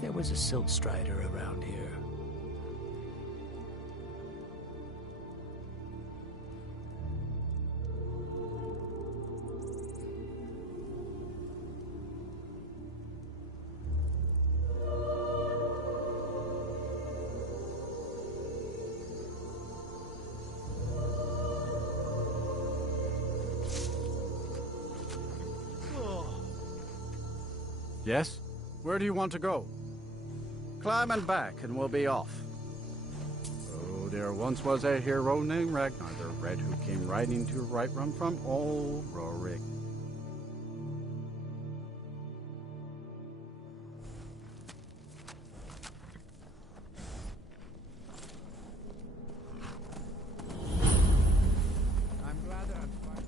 there was a silt strider around here. Yes? Where do you want to go? Climb and back, and we'll be off. Oh, there once was a hero named Ragnar the Red who came riding to right run from old Rorik. I'm glad that I'm finally...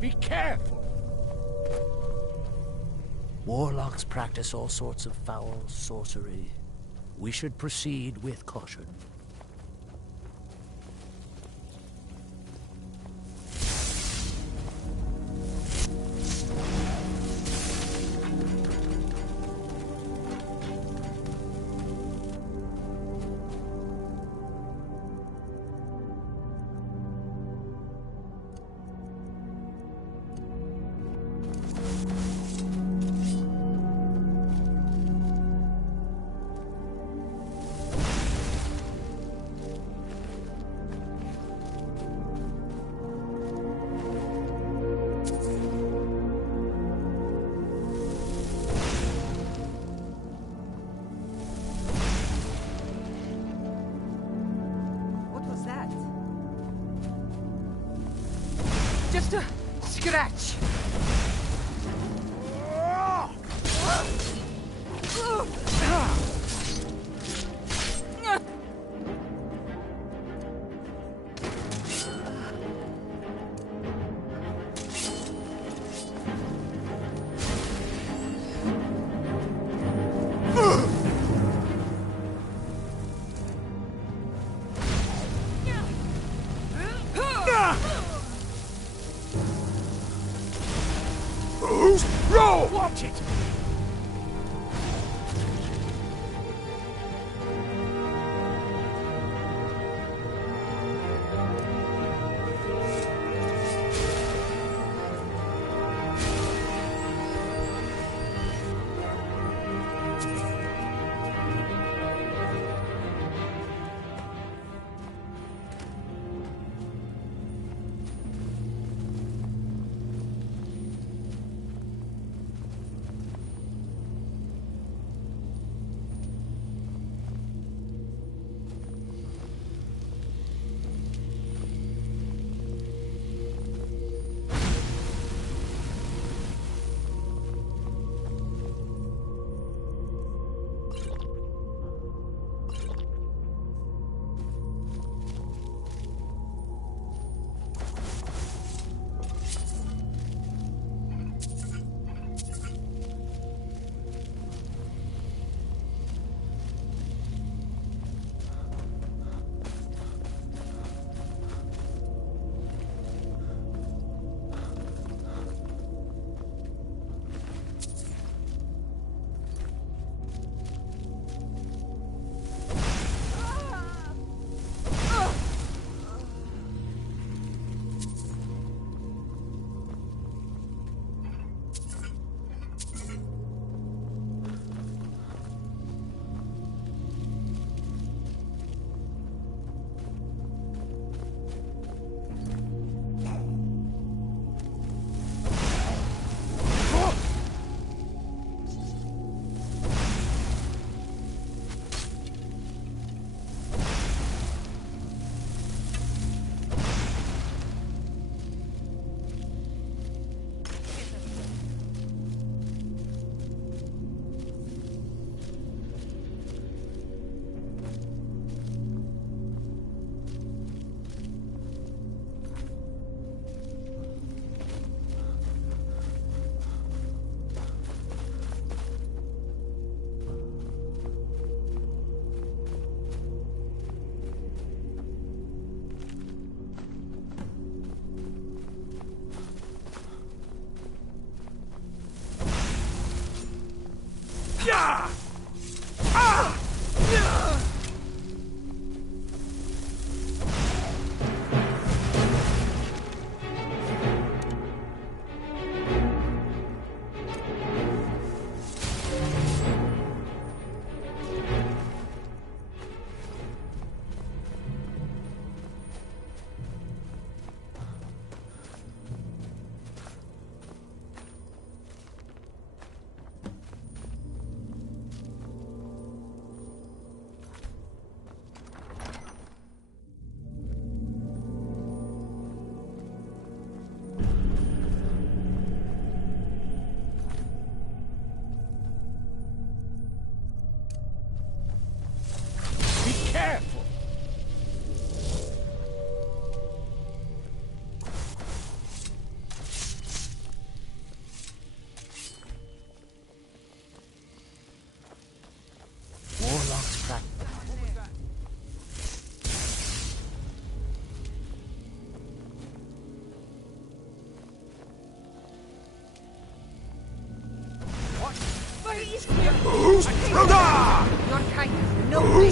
Be careful! Warlocks practice all sorts of foul sorcery. We should proceed with caution. Just a scratch. Roll! Watch it! Careful! Warlock's practice. Your kind of no way.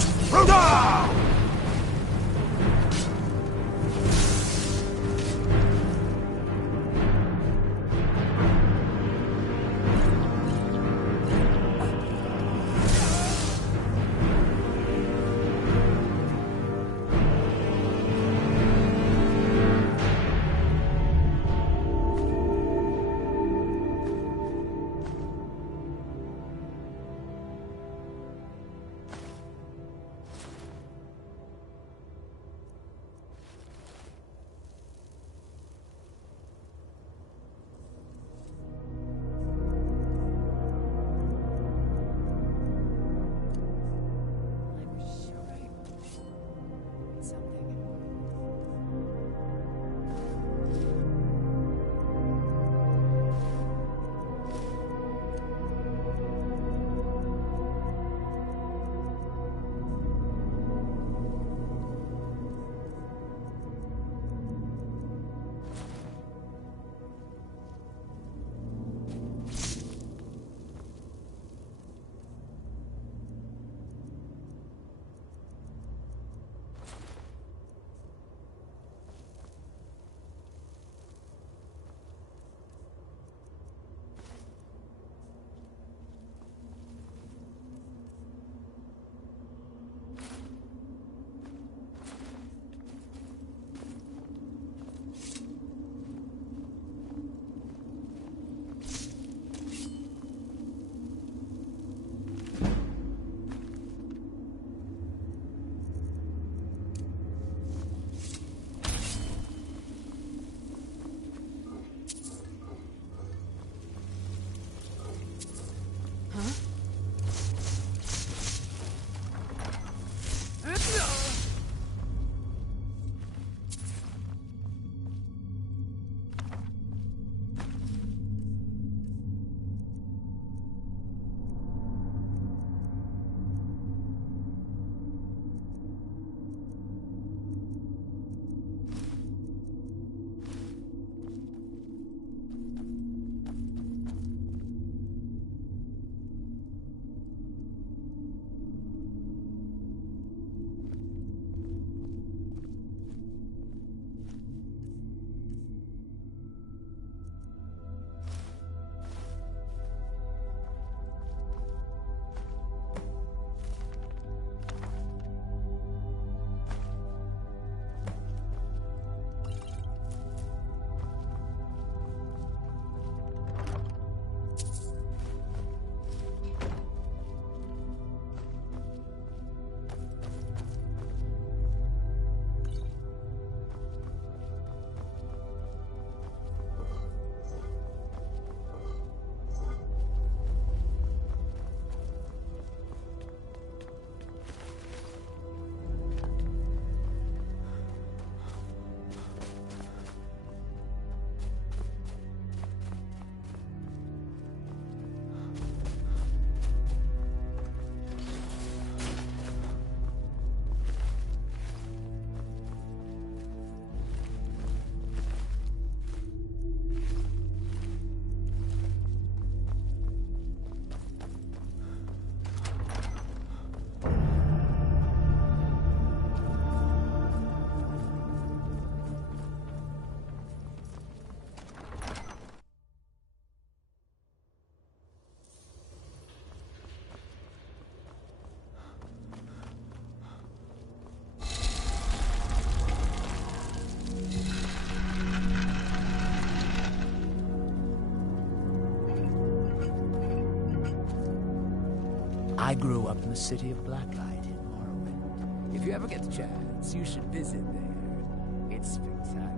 I grew up in the city of Blacklight in Morrowind. If you ever get the chance, you should visit there. It's spectacular.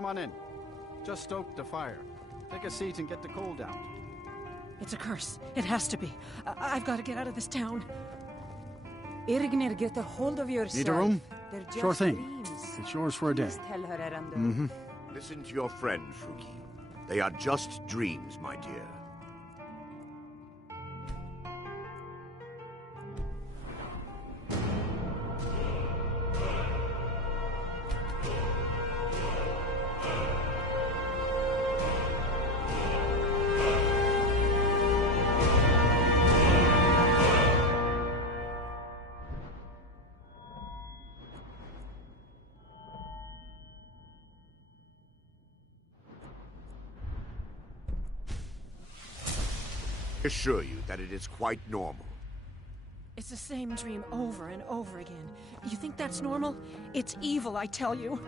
Come on in. Just stoke the fire. Take a seat and get the cold out. It's a curse. It has to be. I've got to get out of this town. Irgnir, get a hold of yourself. Need a room? They're just Sure thing. dreams. It's yours for a day. Please tell her, Eranda. Listen to your friend, Fuki. They are just dreams, my dear. Assure you that it is quite normal. It's the same dream over and over again. You think that's normal? It's evil, I tell you.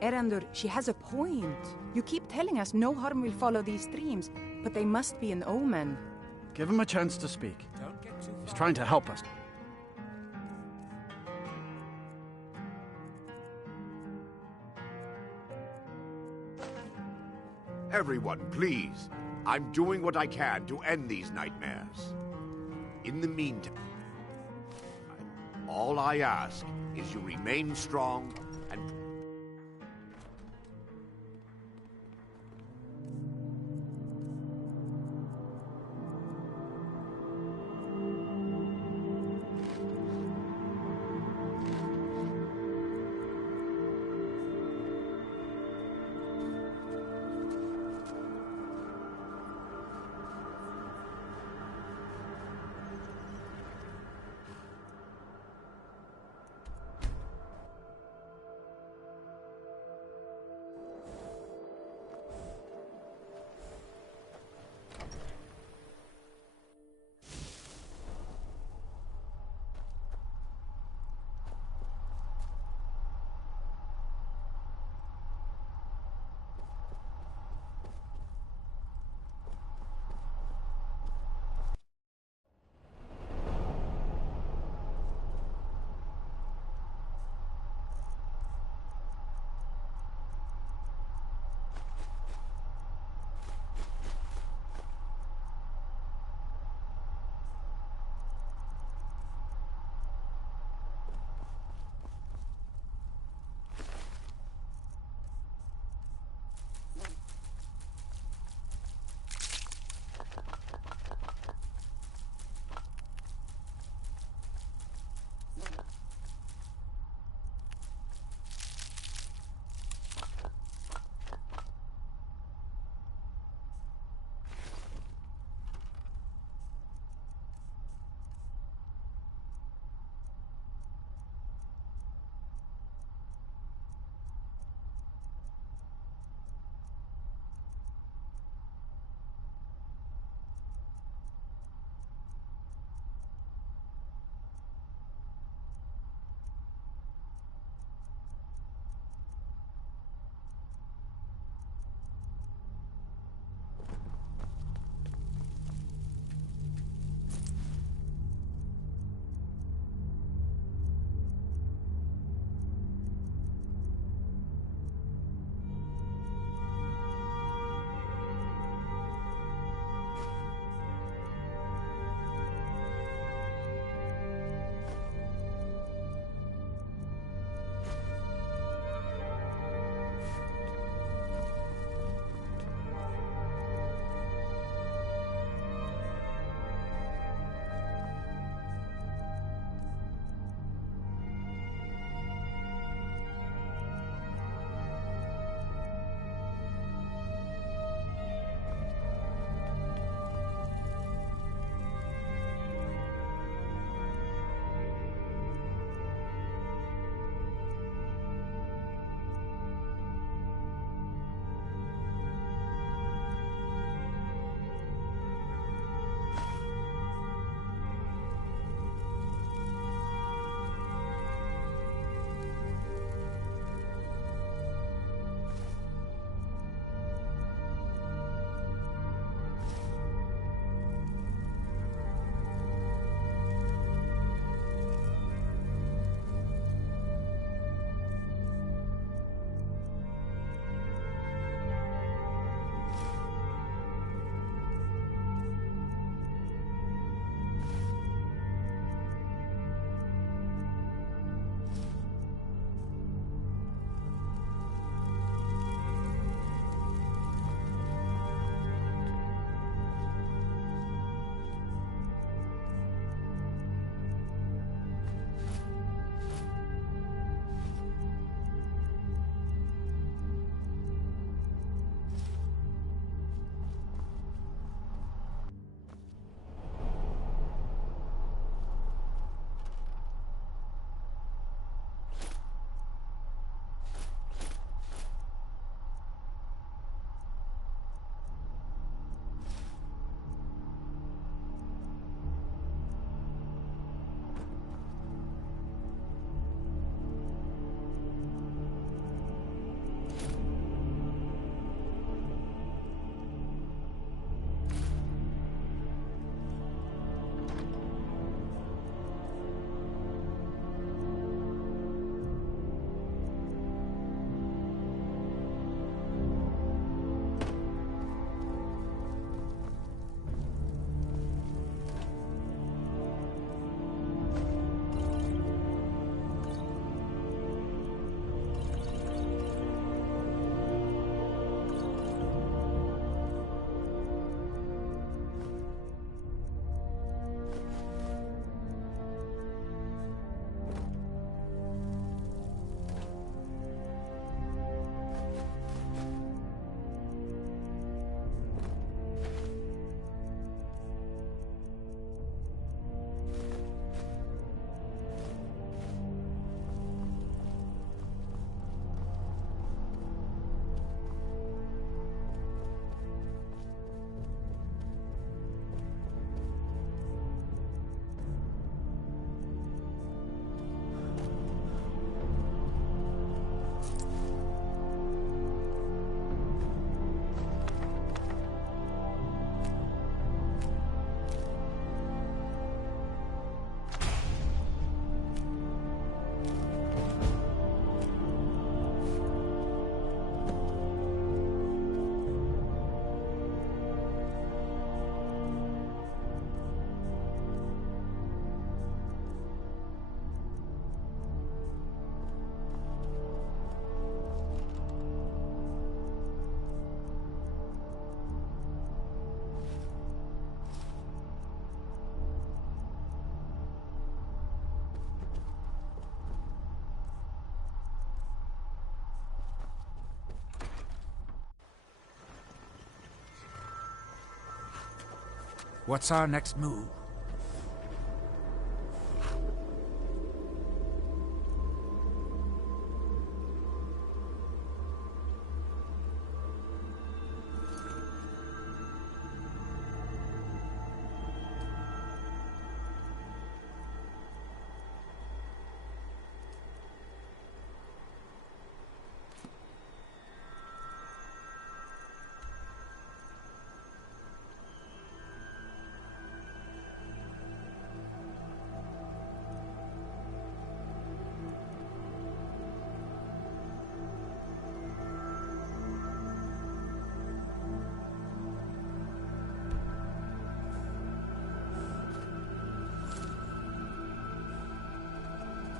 Erandur, she has a point. You keep telling us no harm will follow these dreams, but they must be an omen. Give him a chance to speak. He's trying to help us. Everyone, please. I'm doing what I can to end these nightmares. In the meantime, all I ask is you remain strong and... What's our next move?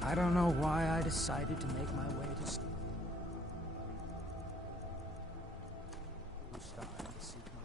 I don't know why I decided to make my way to Skyrim to seek my...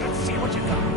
Let's see what you got.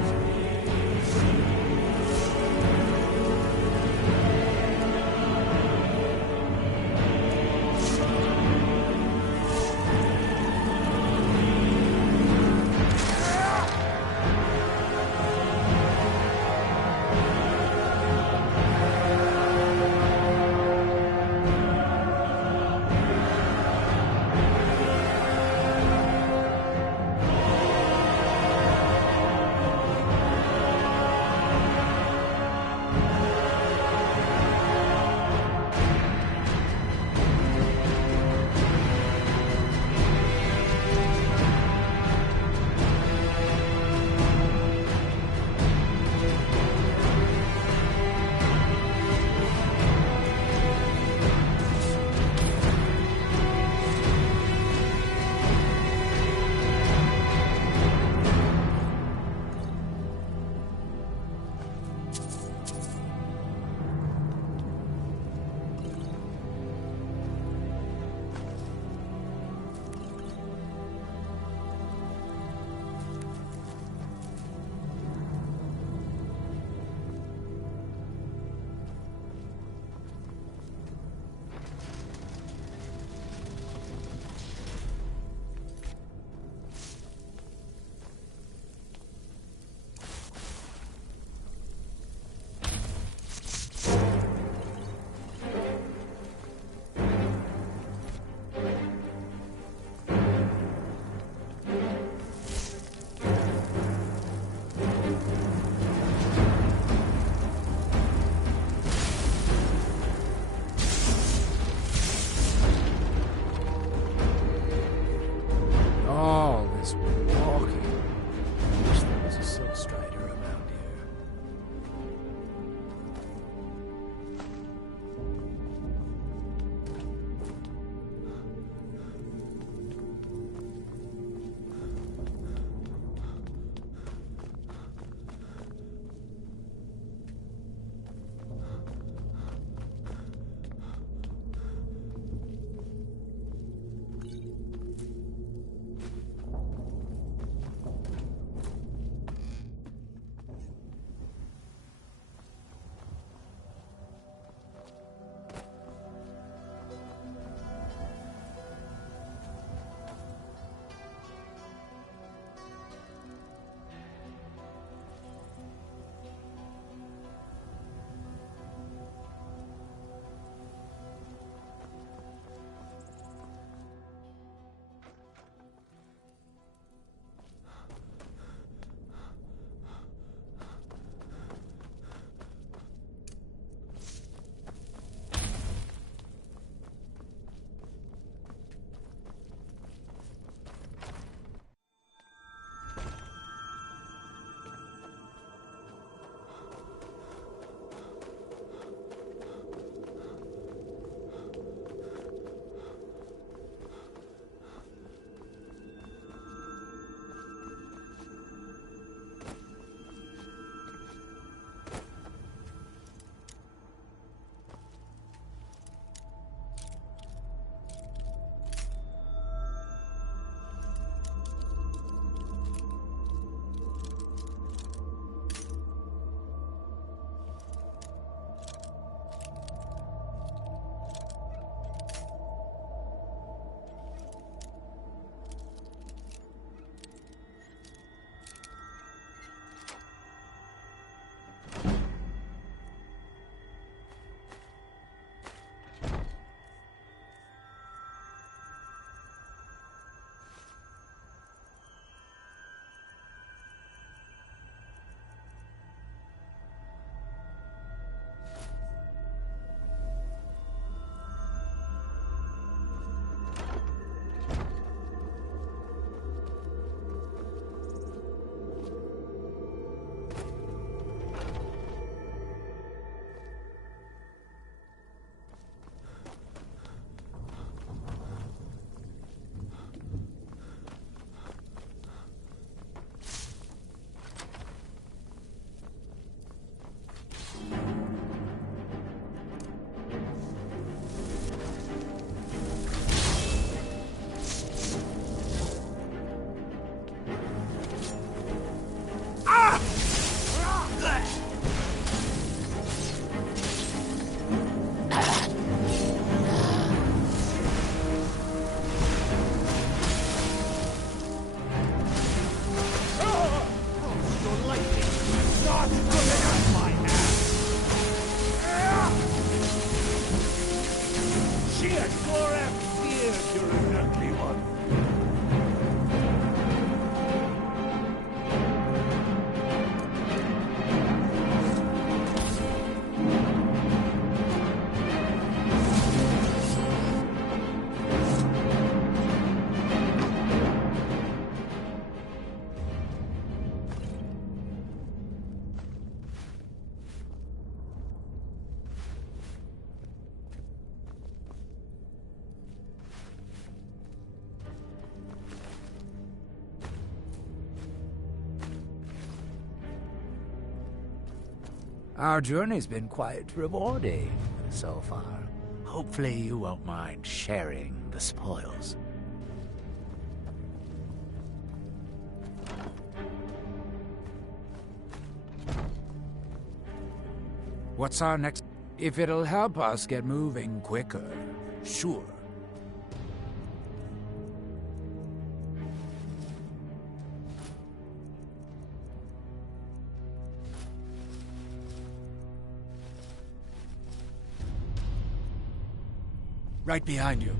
Our journey's been quite rewarding so far. Hopefully you won't mind sharing the spoils. What's our next... If it'll help us get moving quicker, sure. Right behind you.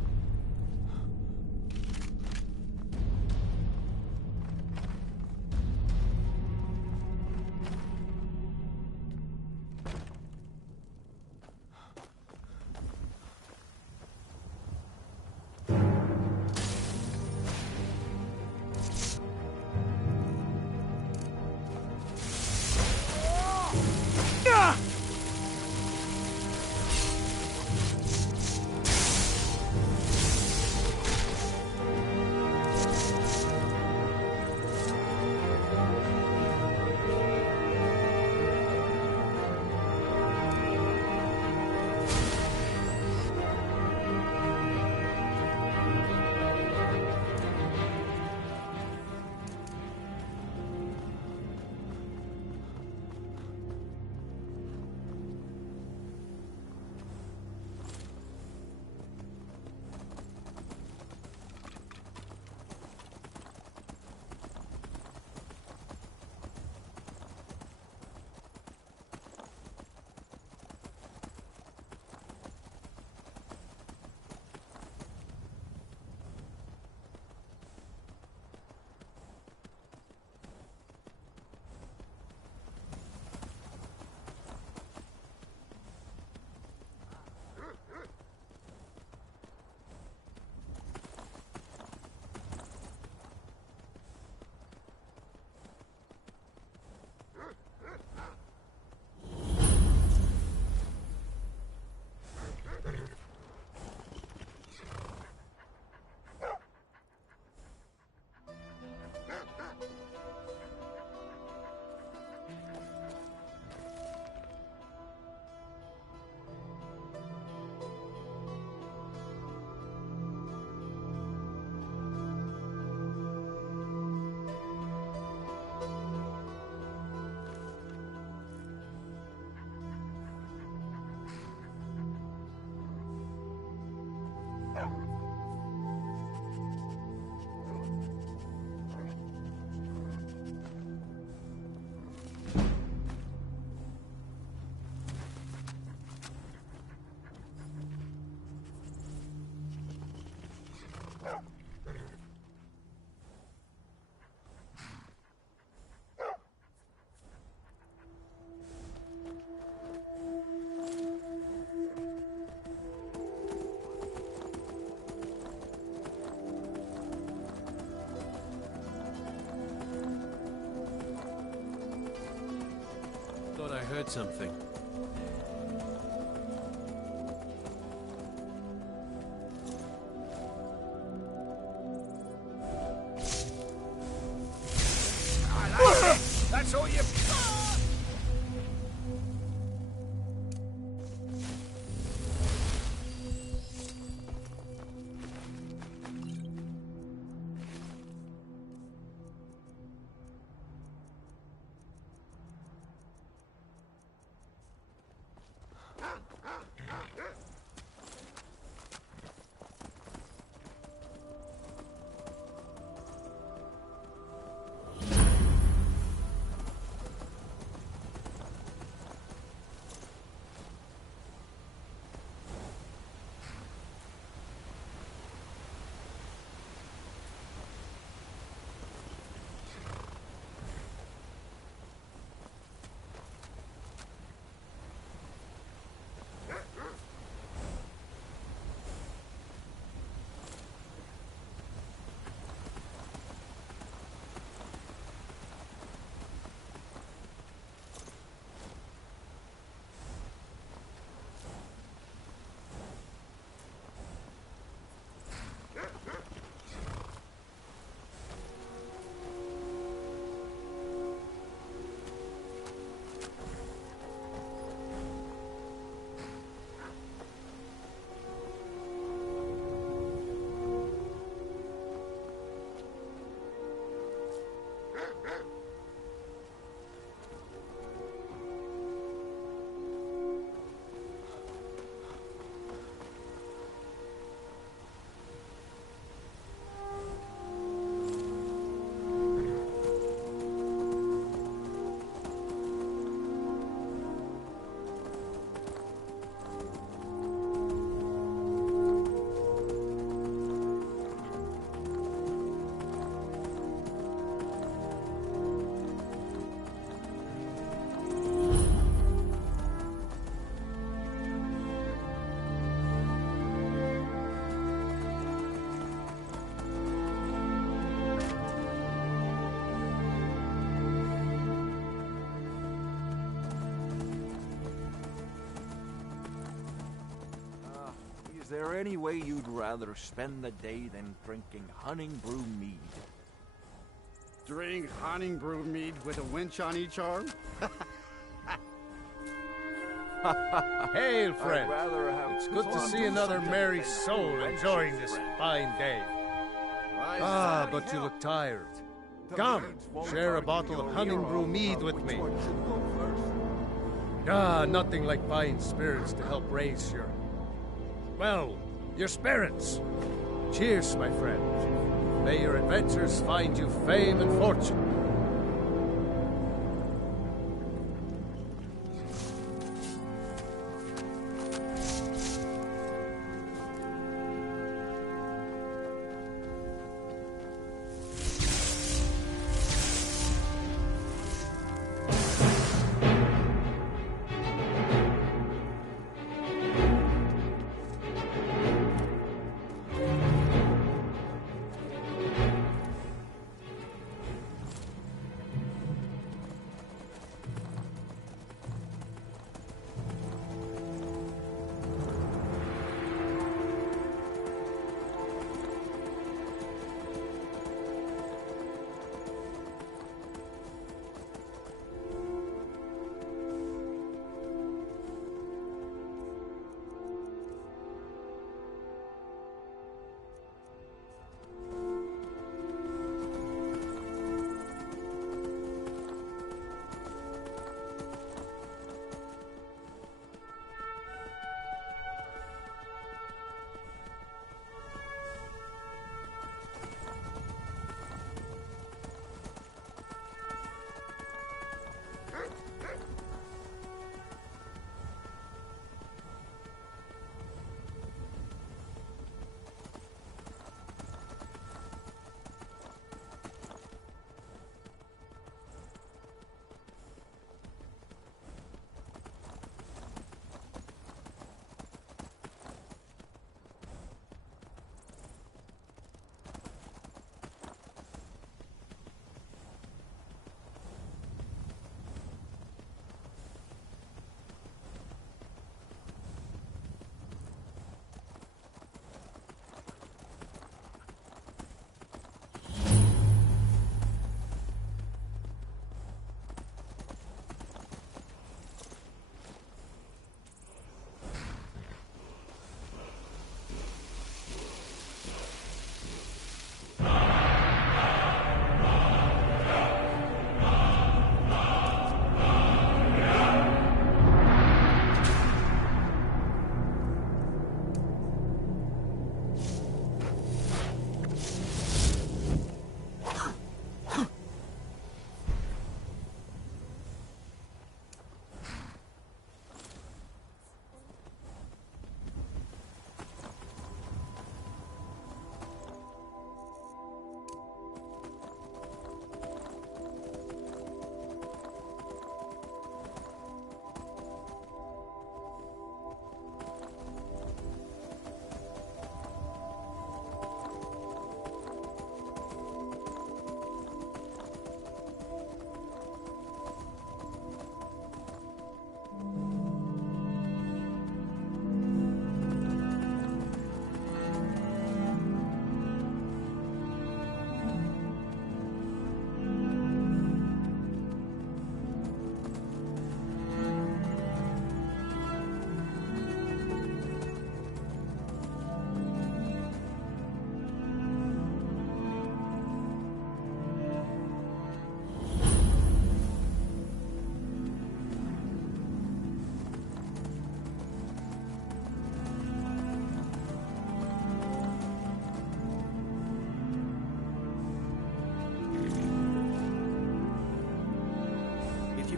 I heard something. That's all you... there any way you'd rather spend the day than drinking hunting brew mead? Drink hunting brew mead with a winch on each arm? Hail, friend. I'd rather have It's good to see another merry soul enjoying this fine day. Ah, but you look tired. Come, share a bottle of hunting brew mead with me. Ah, nothing like fine spirits to help raise your spirits. Cheers, my friend. May your adventures find you fame and fortune.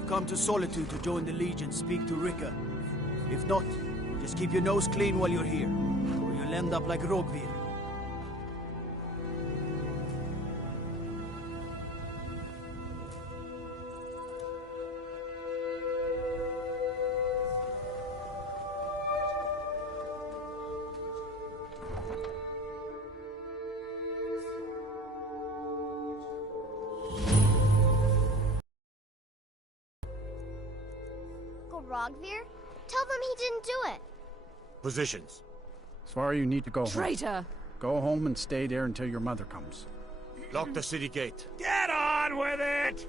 Come to Solitude to join the Legion, speak to Rika. If not, just keep your nose clean while you're here, or you'll end up like Rogvir. Rogvir? Tell them he didn't do it. Positions. Svar, you need to go home. Traitor! Go home and stay there until your mother comes. Lock the city gate. Get on with it!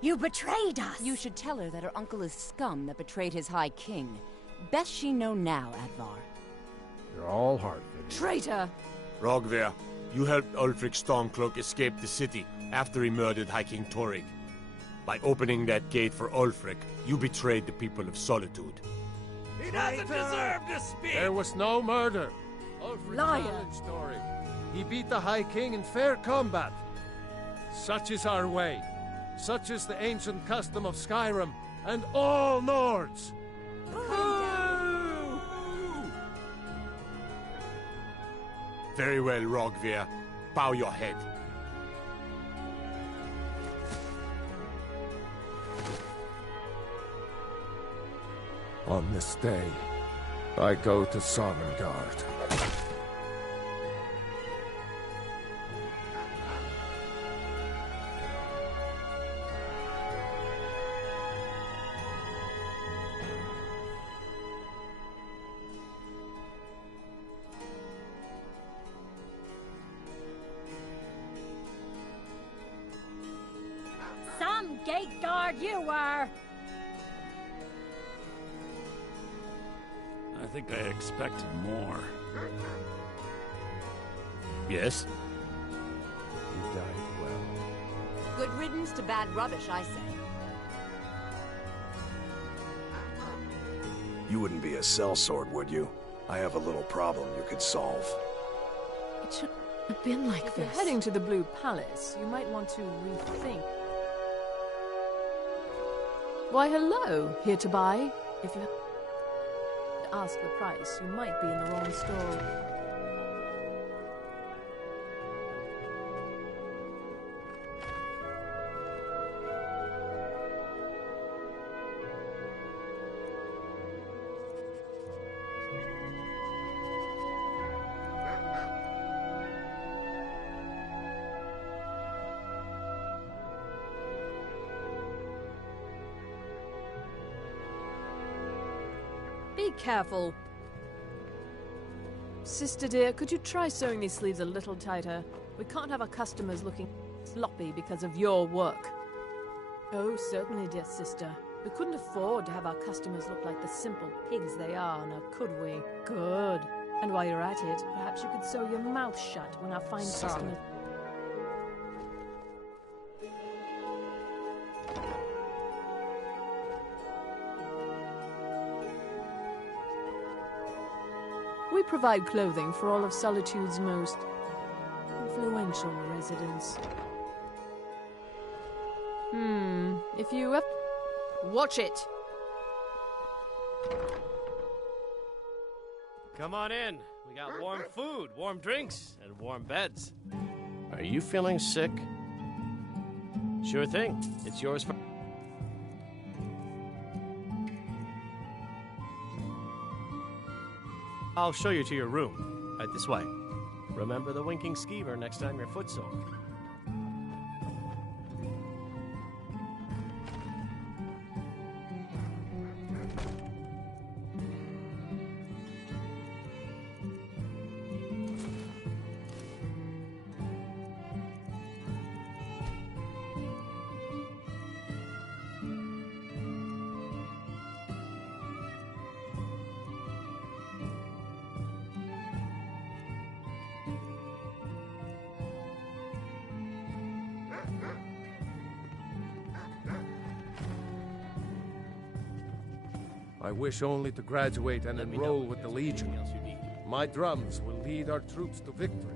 You betrayed us! You should tell her that her uncle is scum that betrayed his High King. Best she know now, Advar. You're all hard. Traitor! Rogver, you helped Ulfric Stormcloak escape the city after he murdered High King Torrig. By opening that gate for Ulfric, you betrayed the people of Solitude. He doesn't deserve to speak! There was no murder. Ulfric Liar. challenged Torrig. He beat the High King in fair combat. Such is our way. Such is the ancient custom of Skyrim and all Nords. Very well, Rogver. Bow your head. On this day, I go to Sovngarde. Some gate guard you were! I think I expected more. Yes? You died well. Good riddance to bad rubbish, I say. You wouldn't be a sellsword, would you? I have a little problem you could solve. It shouldn't have been like If this. you're heading to the Blue Palace, you might want to rethink. Why, hello. Here to buy? If you ask the price, you might be in the wrong store. Be careful. Sister dear, could you try sewing these sleeves a little tighter? We can't have our customers looking sloppy because of your work. Oh, certainly, dear sister. We couldn't afford to have our customers look like the simple pigs they are, now could we? Good. And while you're at it, perhaps you could sew your mouth shut when our fine customers... We provide clothing for all of Solitude's most influential residents. If you have... Watch it! Come on in. We got warm food, warm drinks, and warm beds. Are you feeling sick? Sure thing. It's yours for... I'll show you to your room. Right this way. Remember the winking skeever next time you're footsore. I wish only to graduate and enroll with the Legion. My drums will lead our troops to victory.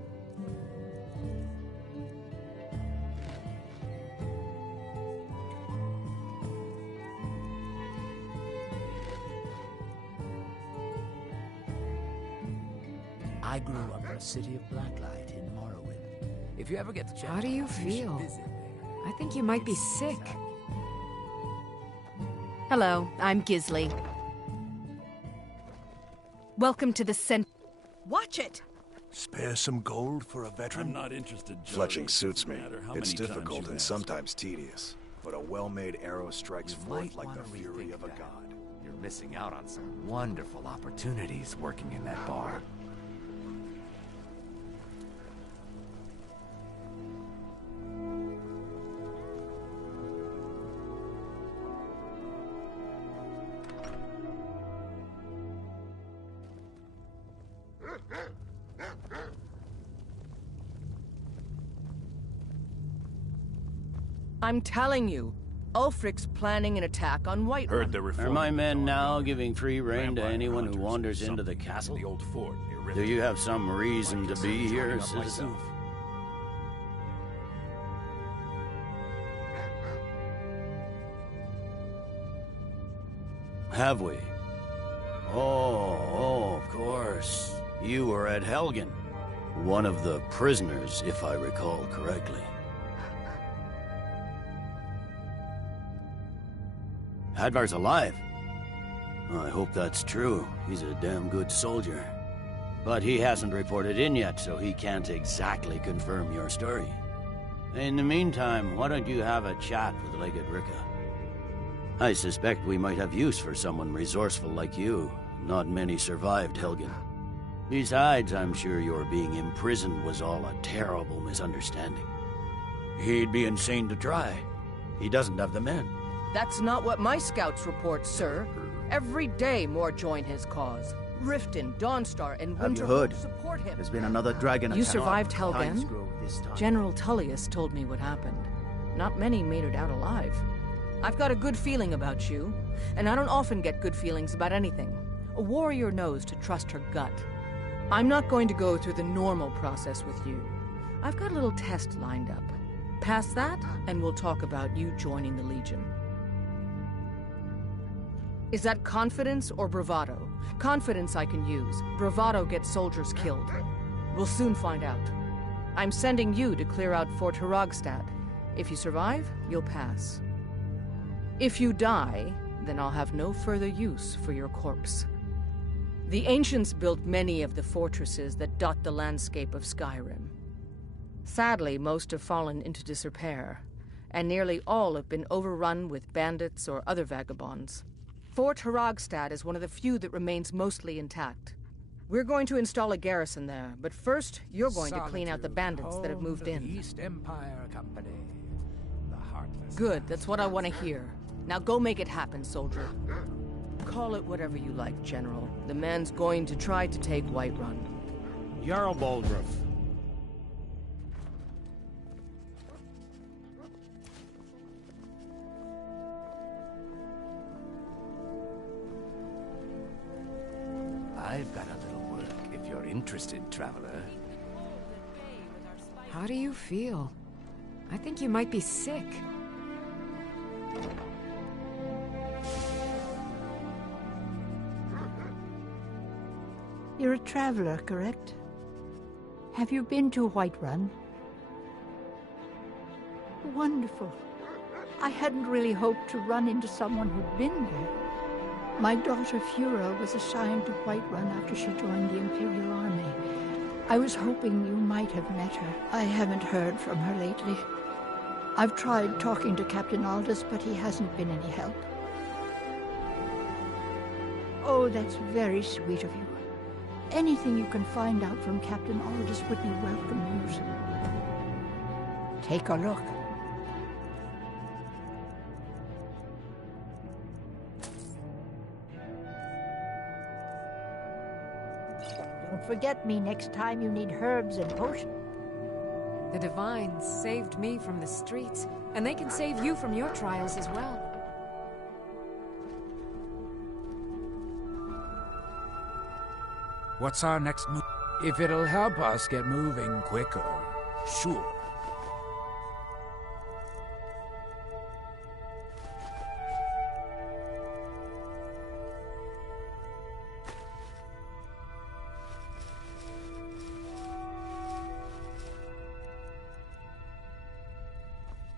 I grew up in the city of Blacklight in Morrowind. If you ever get the chance, How do you feel? I think you might be sick. Hello, I'm Gisli. Welcome to the Watch it! Spare some gold for a veteran? I'm not interested, Jody. Fletching suits me. How It's many times difficult you and asked. sometimes tedious, but a well-made arrow strikes forth like the fury of a god. You're missing out on some wonderful opportunities working in that bar. I'm telling you, Ulfric's planning an attack on Whiterun. Heard the Are my men now giving free rein to anyone who wanders into the castle? The old fort near Do you have some reason to be here, citizen? myself. Have we? Oh, of course. You were at Helgen. One of the prisoners, if I recall correctly. Hadvar's alive. I hope that's true. He's a damn good soldier. But he hasn't reported in yet, so he can't exactly confirm your story. In the meantime, why don't you have a chat with Legate Ricca? I suspect we might have use for someone resourceful like you. Not many survived Helgen. Besides, I'm sure your being imprisoned was all a terrible misunderstanding. He'd be insane to try. He doesn't have the men. That's not what my scouts report, sir. Every day more join his cause. Riften, Dawnstar, and Have you Winterhold heard? support him. There's been another dragon You attack. survived Helgen? This time. General Tullius told me what happened. Not many made it out alive. I've got a good feeling about you, and I don't often get good feelings about anything. A warrior knows to trust her gut. I'm not going to go through the normal process with you. I've got a little test lined up. Pass that, and we'll talk about you joining the Legion. Is that confidence or bravado? Confidence I can use. Bravado gets soldiers killed. We'll soon find out. I'm sending you to clear out Fort Hrogstad. If you survive, you'll pass. If you die, then I'll have no further use for your corpse. The ancients built many of the fortresses that dot the landscape of Skyrim. Sadly, most have fallen into disrepair, and nearly all have been overrun with bandits or other vagabonds. Fort Hrogstad is one of the few that remains mostly intact. We're going to install a garrison there, but first, you're going to clean out the bandits that have moved in. East Empire Company. The heartless. Good, that's what I want to hear. Now go make it happen, soldier. Call it whatever you like, General. The man's going to try to take Whiterun. Jarl Baldruff. I've got a little work if you're interested, traveler. How do you feel? I think you might be sick. You're a traveler, correct? Have you been to Whiterun? Wonderful. I hadn't really hoped to run into someone who'd been there. My daughter Fura was assigned to Whiterun after she joined the Imperial Army. I was hoping you might have met her. I haven't heard from her lately. I've tried talking to Captain Aldous, but he hasn't been any help. Oh, that's very sweet of you. Anything you can find out from Captain Aldous would be welcome news. Take a look. Don't forget me next time you need herbs and potions. The Divines saved me from the streets, and they can save you from your trials as well. What's our next move? If it'll help us get moving quicker, sure.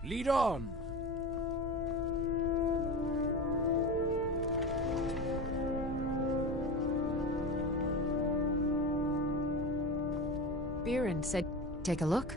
Lead on! Biren said, take a look.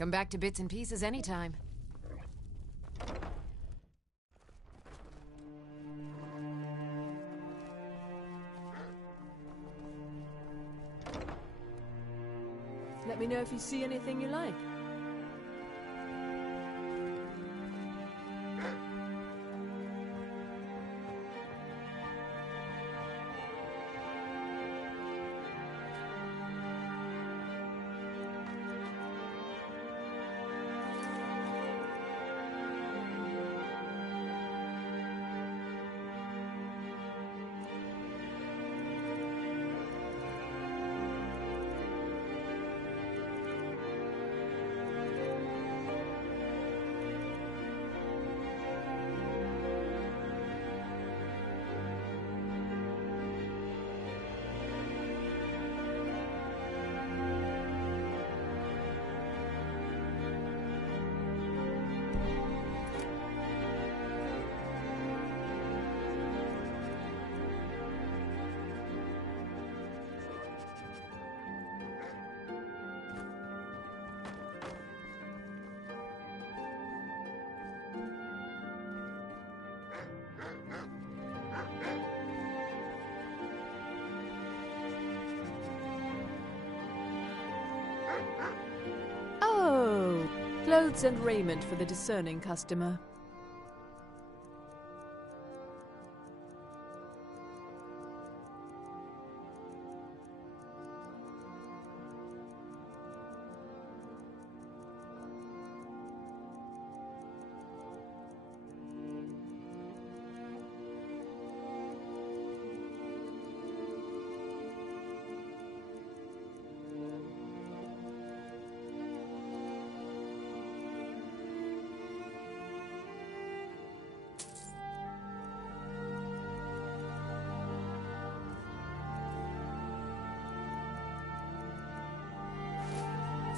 Come back to bits and pieces anytime. Let me know if you see anything you like. Oh, clothes and raiment for the discerning customer.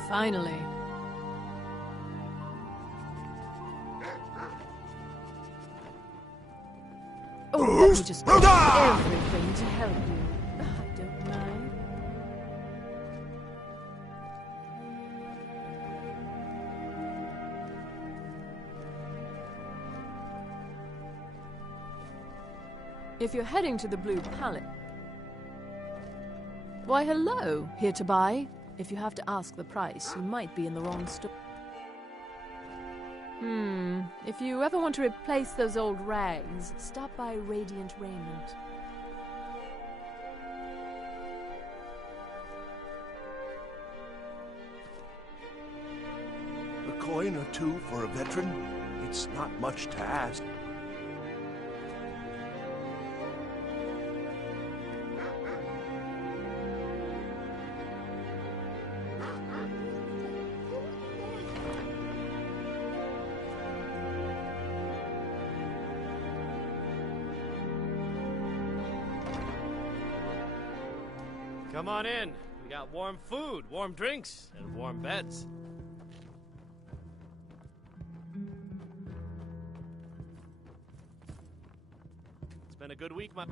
Finally. Oh, let me just do everything to help you. I don't mind. If you're heading to the Blue Palace... Why, hello. Here to buy? If you have to ask the price, you might be in the wrong store. If you ever want to replace those old rags, stop by Radiant Raiment. A coin or two for a veteran? It's not much to ask. Come on in. We got warm food, warm drinks, and warm beds. It's been a good week, my...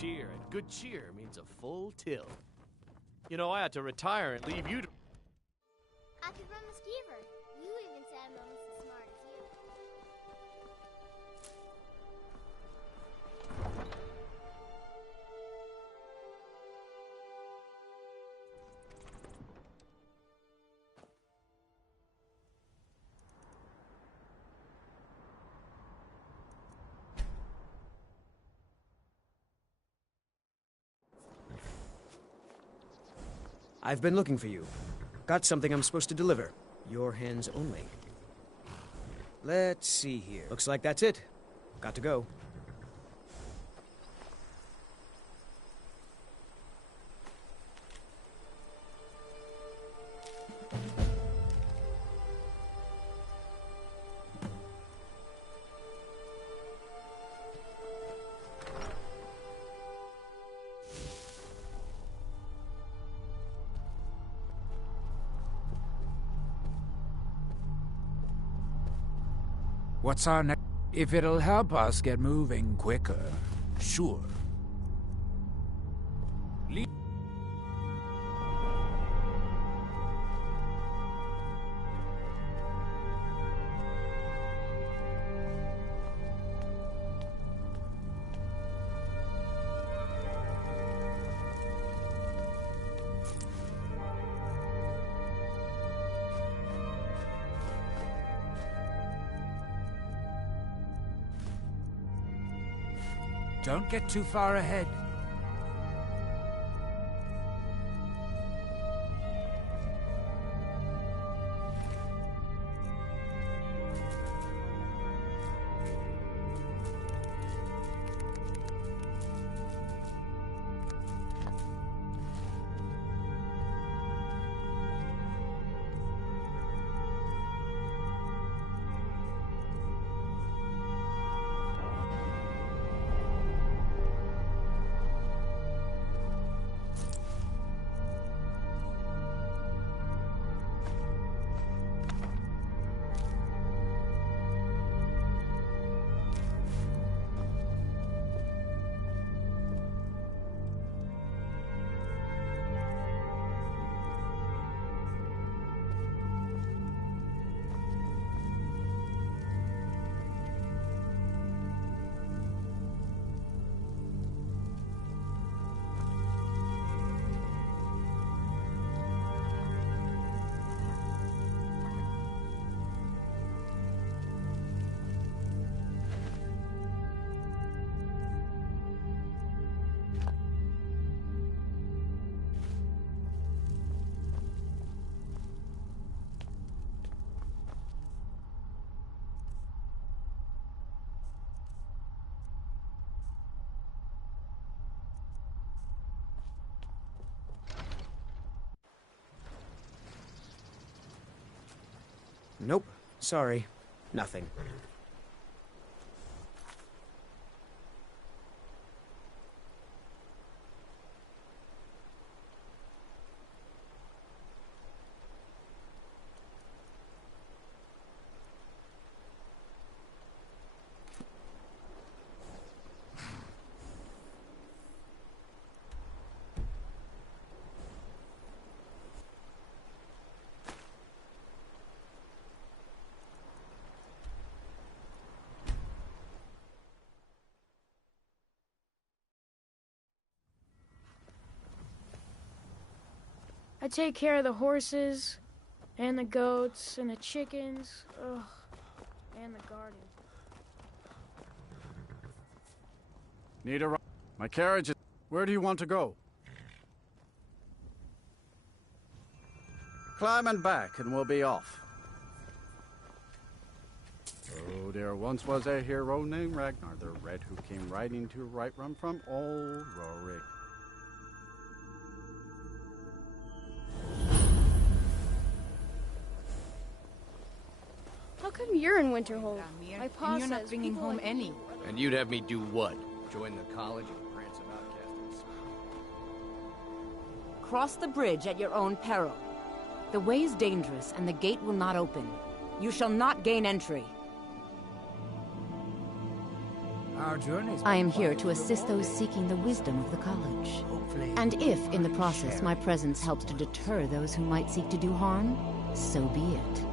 cheer, and good cheer means a full till. You know, I had to retire and leave you to... I could run the skeever. You even said I'm almost as smart as you. I've been looking for you. Got something I'm supposed to deliver. Your hands only. Let's see here. Looks like that's it. Got to go. What's our next? If it'll help us get moving quicker, sure. Don't get too far ahead. Nope. Sorry. Nothing. I take care of the horses, and the goats, and the chickens, ugh, and the garden. Need a ride? My carriage is... Where do you want to go? Climb and back, and we'll be off. Oh, there once was a hero named Ragnar the Red who came riding to Whiterun from old Rorik. How come you're in Winterhold? My pa And you're not says bringing people home like any. you- And you'd have me do what? Join the college and prance about casting Cross the bridge at your own peril. The way is dangerous, and the gate will not open. You shall not gain entry. Our journeys. I am here to assist those seeking the wisdom of the college. And if, in the process, my presence helps to deter those who might seek to do harm, so be it.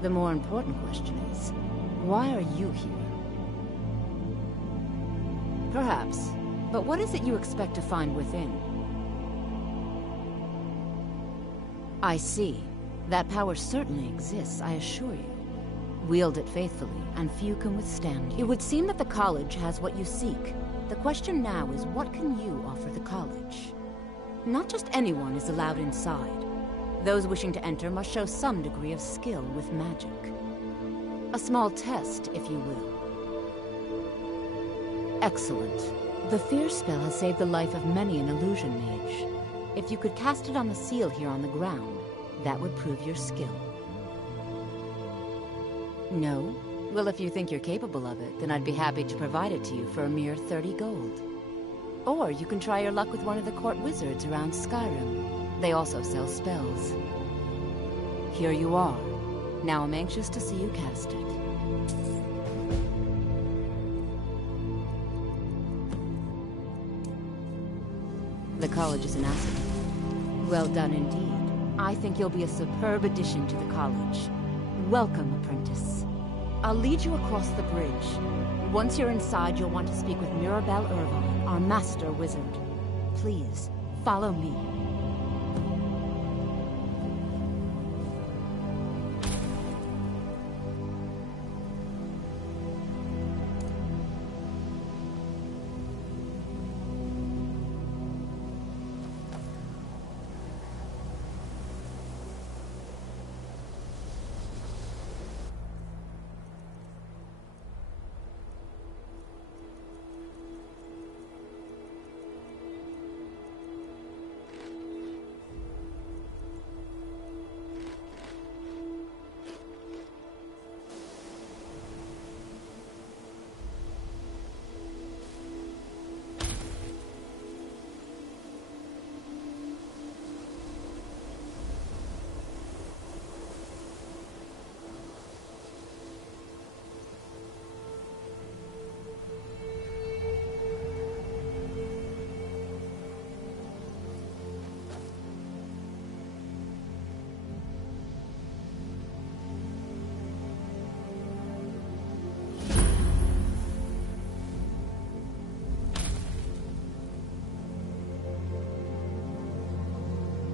The more important question is, why are you here? Perhaps, but what is it you expect to find within? I see. That power certainly exists, I assure you. Wield it faithfully, and few can withstand you. It would seem that the college has what you seek. The question now is, what can you offer the college? Not just anyone is allowed inside. Those wishing to enter must show some degree of skill with magic. A small test, if you will. Excellent. The fear spell has saved the life of many an illusion mage. If you could cast it on the seal here on the ground, that would prove your skill. No? Well, if you think you're capable of it, then I'd be happy to provide it to you for a mere 30 gold. Or you can try your luck with one of the court wizards around Skyrim. They also sell spells. Here you are. Now I'm anxious to see you cast it. The college is an asset. Well done indeed. I think you'll be a superb addition to the college. Welcome, apprentice. I'll lead you across the bridge. Once you're inside, you'll want to speak with Mirabelle Irvine, our master wizard. Please, follow me.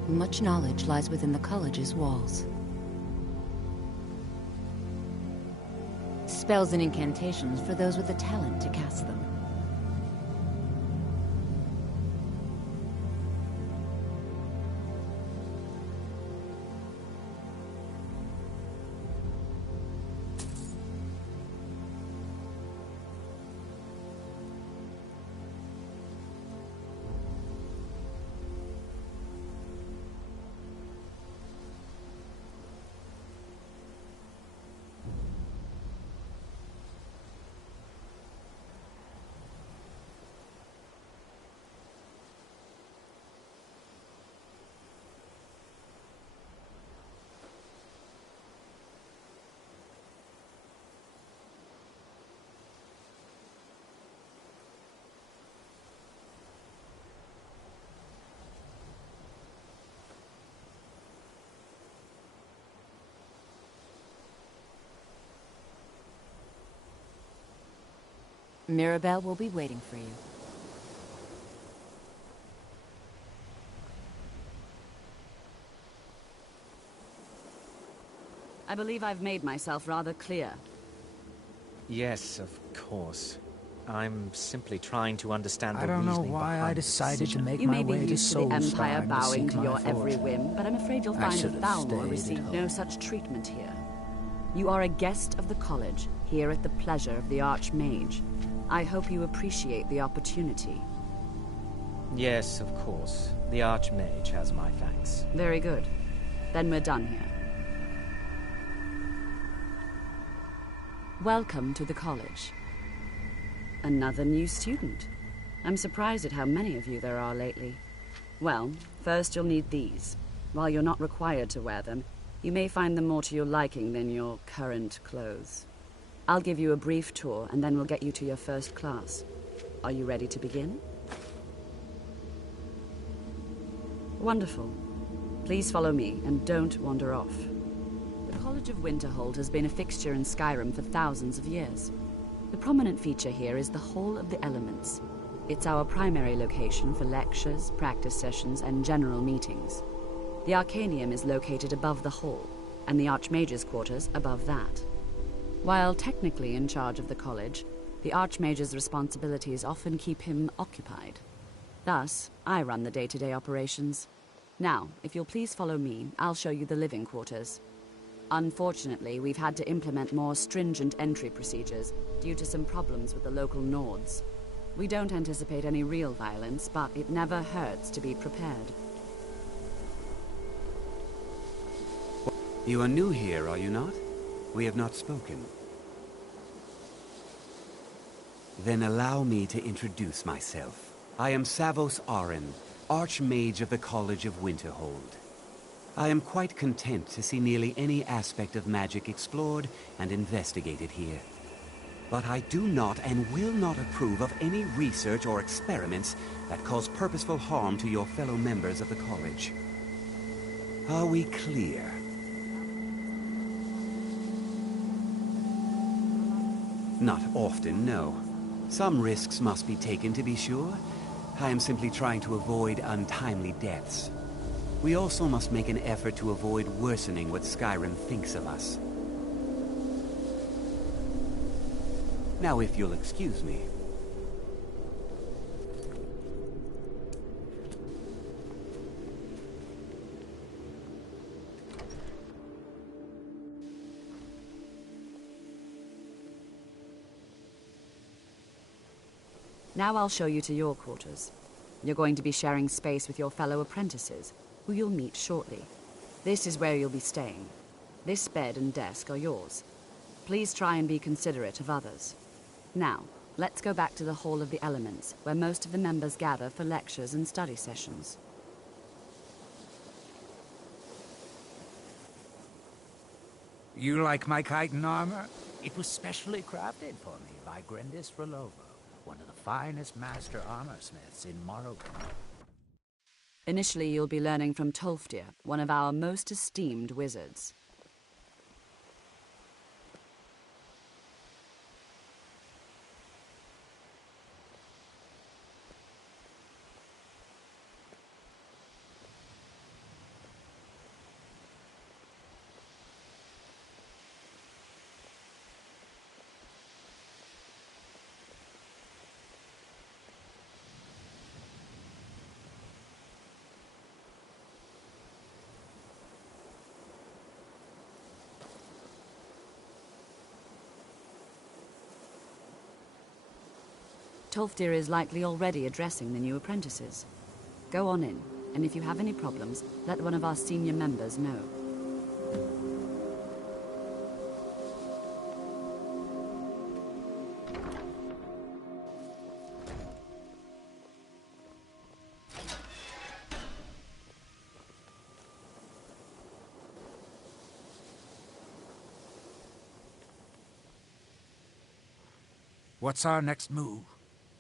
Much knowledge lies within the college's walls. Spells and incantations for those with the talent to cast them. Mirabelle will be waiting for you. I believe I've made myself rather clear. Yes, of course. I'm simply trying to understand the I don't know reasoning why behind I the decided to decision. make You my may be way to used to the Empire Soulstorm bowing seek to my your every fortune. whim, but I'm afraid you'll I find should that have Thalmor stayed received at no home. such treatment here. You are a guest of the college, here at the pleasure of the Archmage. I hope you appreciate the opportunity. Yes, of course. The Archmage has my thanks. Very good. Then we're done here. Welcome to the college. Another new student. I'm surprised at how many of you there are lately. Well, first you'll need these. While you're not required to wear them, you may find them more to your liking than your current clothes. I'll give you a brief tour, and then we'll get you to your first class. Are you ready to begin? Wonderful. Please follow me, and don't wander off. The College of Winterhold has been a fixture in Skyrim for thousands of years. The prominent feature here is the Hall of the Elements. It's our primary location for lectures, practice sessions, and general meetings. The Arcanium is located above the hall, and the Archmage's quarters above that. While technically in charge of the college, the Archmage's responsibilities often keep him occupied. Thus, I run the day-to-day operations. Now, if you'll please follow me, I'll show you the living quarters. Unfortunately, we've had to implement more stringent entry procedures due to some problems with the local Nords. We don't anticipate any real violence, but it never hurts to be prepared. You are new here, are you not? We have not spoken. Then allow me to introduce myself. I am Savos Arin, Archmage of the College of Winterhold. I am quite content to see nearly any aspect of magic explored and investigated here. But I do not and will not approve of any research or experiments that cause purposeful harm to your fellow members of the college. Are we clear? Not often, no. Some risks must be taken, to be sure. I am simply trying to avoid untimely deaths. We also must make an effort to avoid worsening what Skyrim thinks of us. Now, if you'll excuse me. Now I'll show you to your quarters. You're going to be sharing space with your fellow apprentices, who you'll meet shortly. This is where you'll be staying. This bed and desk are yours. Please try and be considerate of others. Now, let's go back to the Hall of the Elements, where most of the members gather for lectures and study sessions. You like my chitin armor? It was specially crafted for me by Grendis Rolovo, one of the finest master armorsmiths in Morrowind. Initially, you'll be learning from Tolfdir, one of our most esteemed wizards. Tolfdir is likely already addressing the new apprentices. Go on in, and if you have any problems, let one of our senior members know. What's our next move?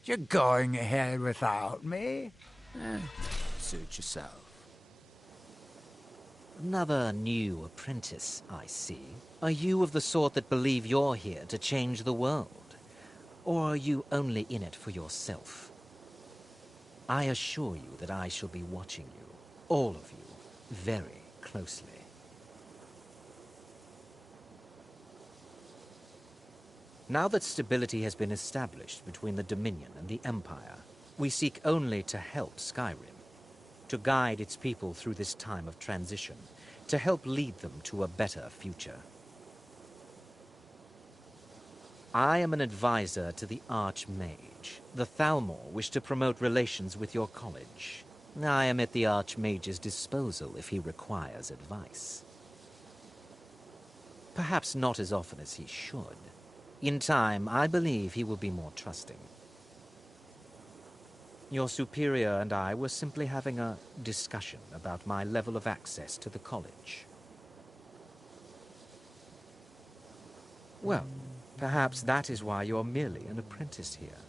You're going ahead without me? Suit yourself. Another new apprentice, I see. Are you of the sort that believe you're here to change the world? Or are you only in it for yourself? I assure you that I shall be watching you, all of you, very closely. Now that stability has been established between the Dominion and the Empire, we seek only to help Skyrim, to guide its people through this time of transition, to help lead them to a better future. I am an advisor to the Archmage. The Thalmor wish to promote relations with your college. I am at the Archmage's disposal if he requires advice. Perhaps not as often as he should. In time, I believe he will be more trusting. Your superior and I were simply having a discussion about my level of access to the college. Well, perhaps that is why you're merely an apprentice here.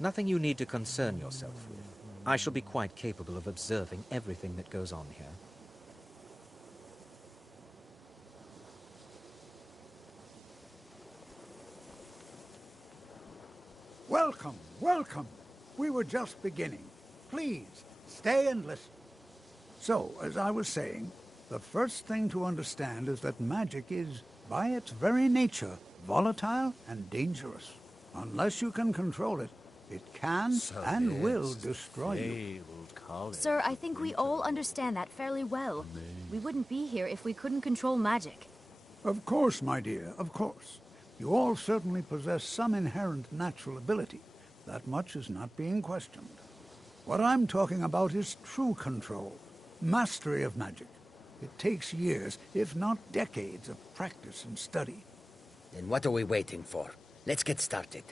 Nothing you need to concern yourself with. I shall be quite capable of observing everything that goes on here. Welcome, welcome. We were just beginning. Please, stay and listen. So, as I was saying, the first thing to understand is that magic is, by its very nature, volatile and dangerous. Unless you can control it, it can and will destroy you. Sir, I think we all understand that fairly well. We wouldn't be here if we couldn't control magic. Of course, my dear, of course. You all certainly possess some inherent natural ability. That much is not being questioned. What I'm talking about is true control, mastery of magic. It takes years, if not decades, of practice and study. Then what are we waiting for? Let's get started.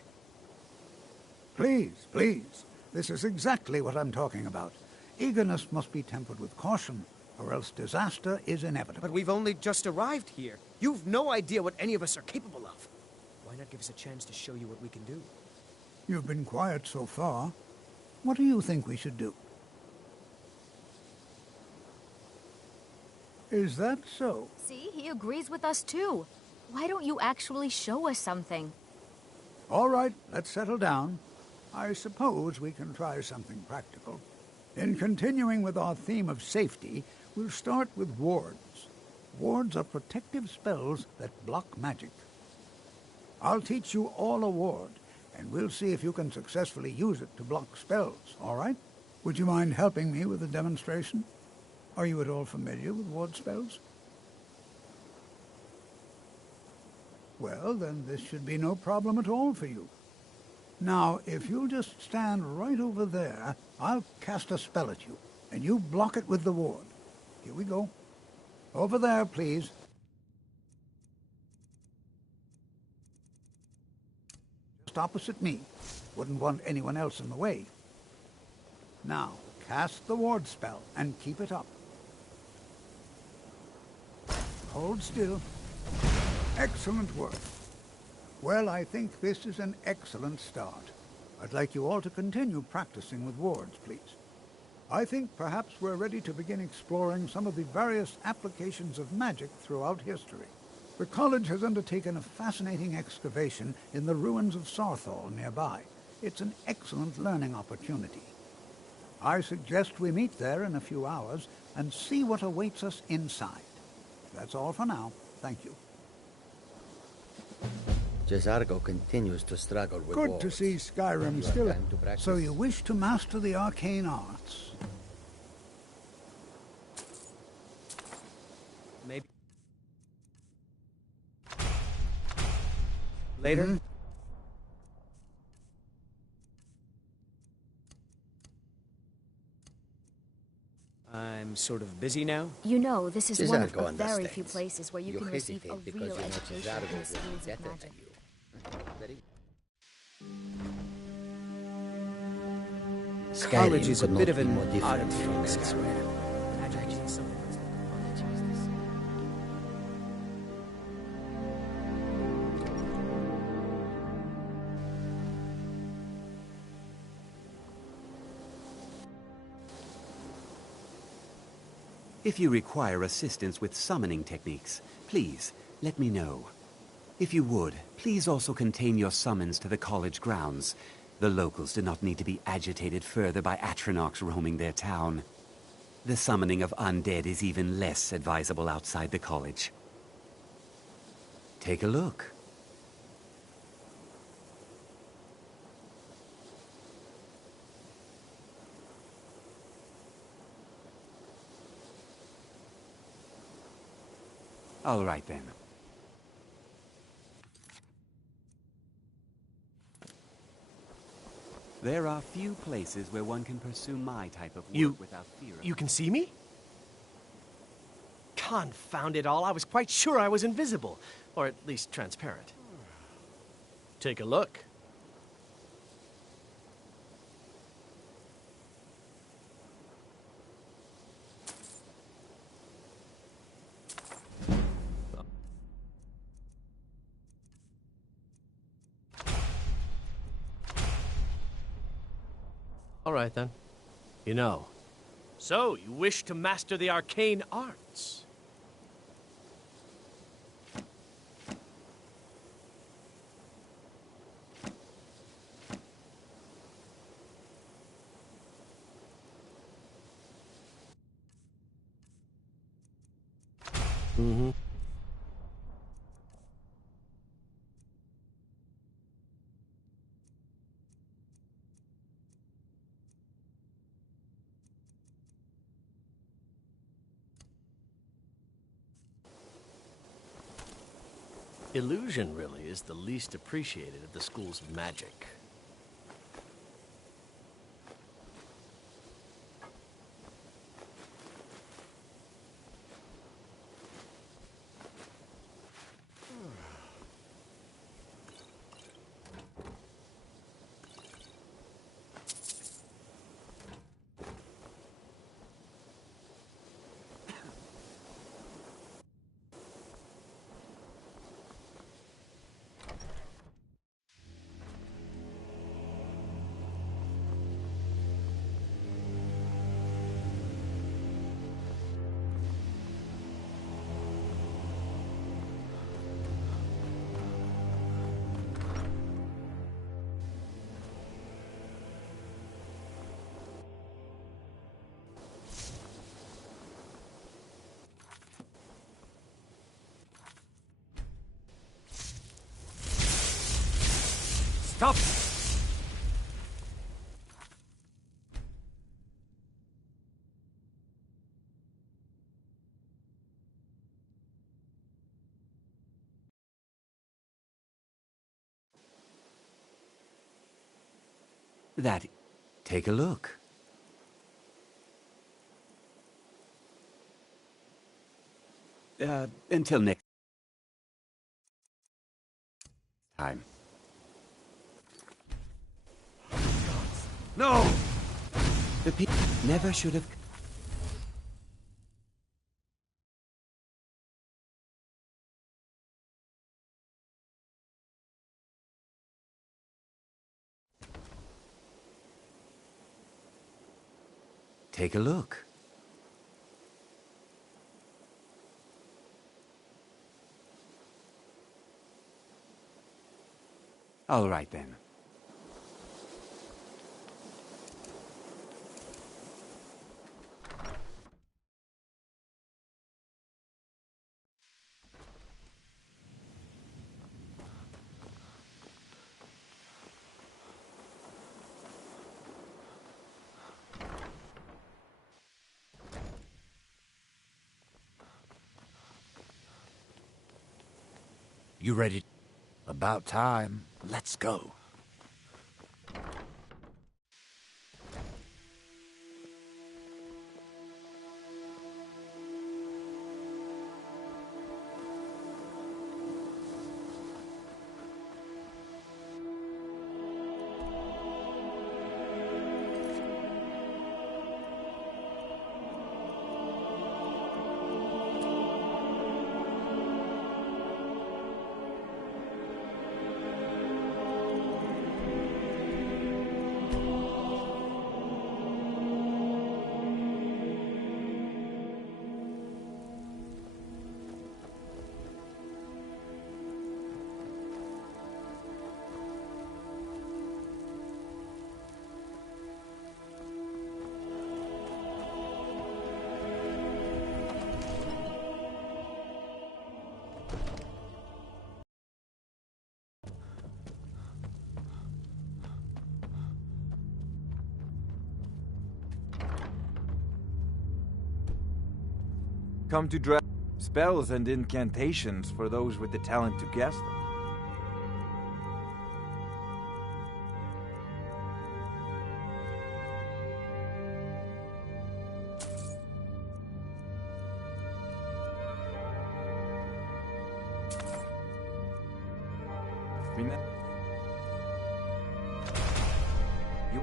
Please, please. This is exactly what I'm talking about. Eagerness must be tempered with caution, or else disaster is inevitable. But we've only just arrived here. You've no idea what any of us are capable of. Why not not give us a chance to show you what we can do? You've been quiet so far. What do you think we should do? Is that so? See, he agrees with us too. Why don't you actually show us something? All right, let's settle down. I suppose we can try something practical. In continuing with our theme of safety, we'll start with wards. Wards are protective spells that block magic. I'll teach you all a ward, and we'll see if you can successfully use it to block spells, all right? Would you mind helping me with the demonstration? Are you at all familiar with ward spells? Well, then this should be no problem at all for you. Now, if you'll just stand right over there, I'll cast a spell at you, and you block it with the ward. Here we go. Over there, please. Just opposite me. Wouldn't want anyone else in the way. Now, cast the ward spell and keep it up. Hold still. Excellent work. Well, I think this is an excellent start. I'd like you all to continue practicing with wards, please. I think perhaps we're ready to begin exploring some of the various applications of magic throughout history. The college has undertaken a fascinating excavation in the ruins of Sarthal nearby. It's an excellent learning opportunity. I suggest we meet there in a few hours and see what awaits us inside. That's all for now. Thank you. Cesargo continues to struggle with Good wards. to see Skyrim still. So you wish to master the arcane arts? Maybe. Later? Mm-hmm. I'm sort of busy now. You know, this is one of Cesargo the very understands. few places where you can receive a hesitate because real you know education Cesargo in the will schools be of better magic. than you. Very- College is a could bit not of be an more different oddity from from elsewhere. Skyrim. Magic is something that's If you require assistance with summoning techniques, please let me know. If you would, please also contain your summons to the college grounds. The locals do not need to be agitated further by Atronachs roaming their town. The summoning of undead is even less advisable outside the college. Take a look. All right, then. There are few places where one can pursue my type of work without fear of... You can see me? Confound it all, I was quite sure I was invisible. Or at least transparent. Take a look. All right, then. You know. So, you wish to master the arcane arts? Mm-hmm. Illusion, really, is the least appreciated of the schools of magic. Stop! That... Take a look. Until next time. No! The people never should have... Take a look. All right, then. You ready? About time. Let's go. Come to draft spells and incantations for those with the talent to guess them. Remember, you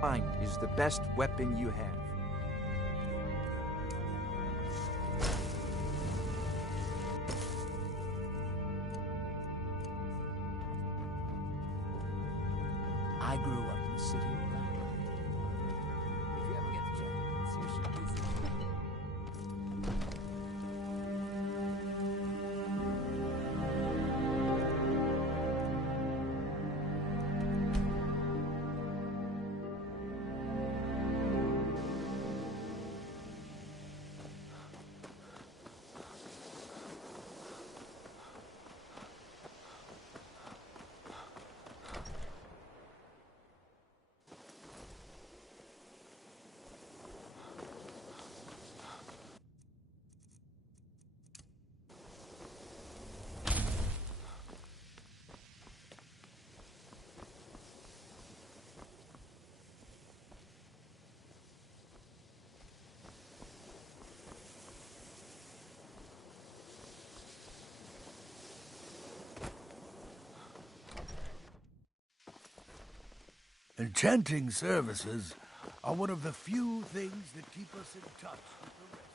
mind is the best weapon you have. I grew up in the city of Blacklight. If you ever get the chance, you should visit. Enchanting services are one of the few things that keep us in touch with the rest.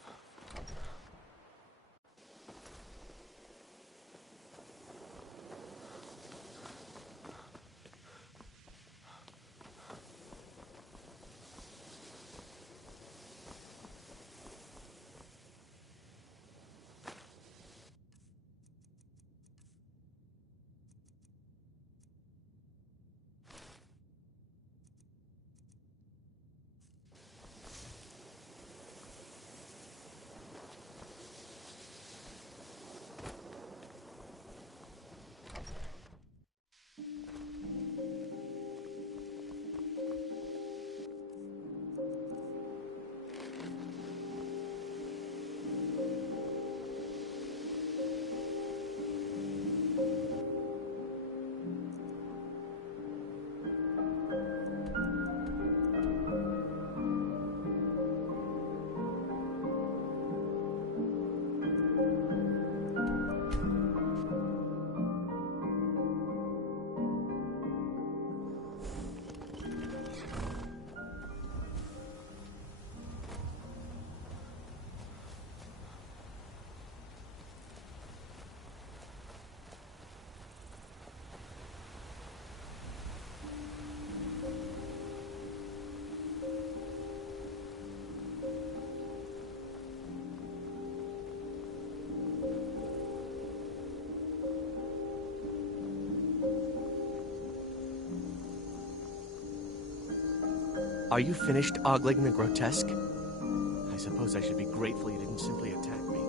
Are you finished ogling the grotesque? I suppose I should be grateful you didn't simply attack me.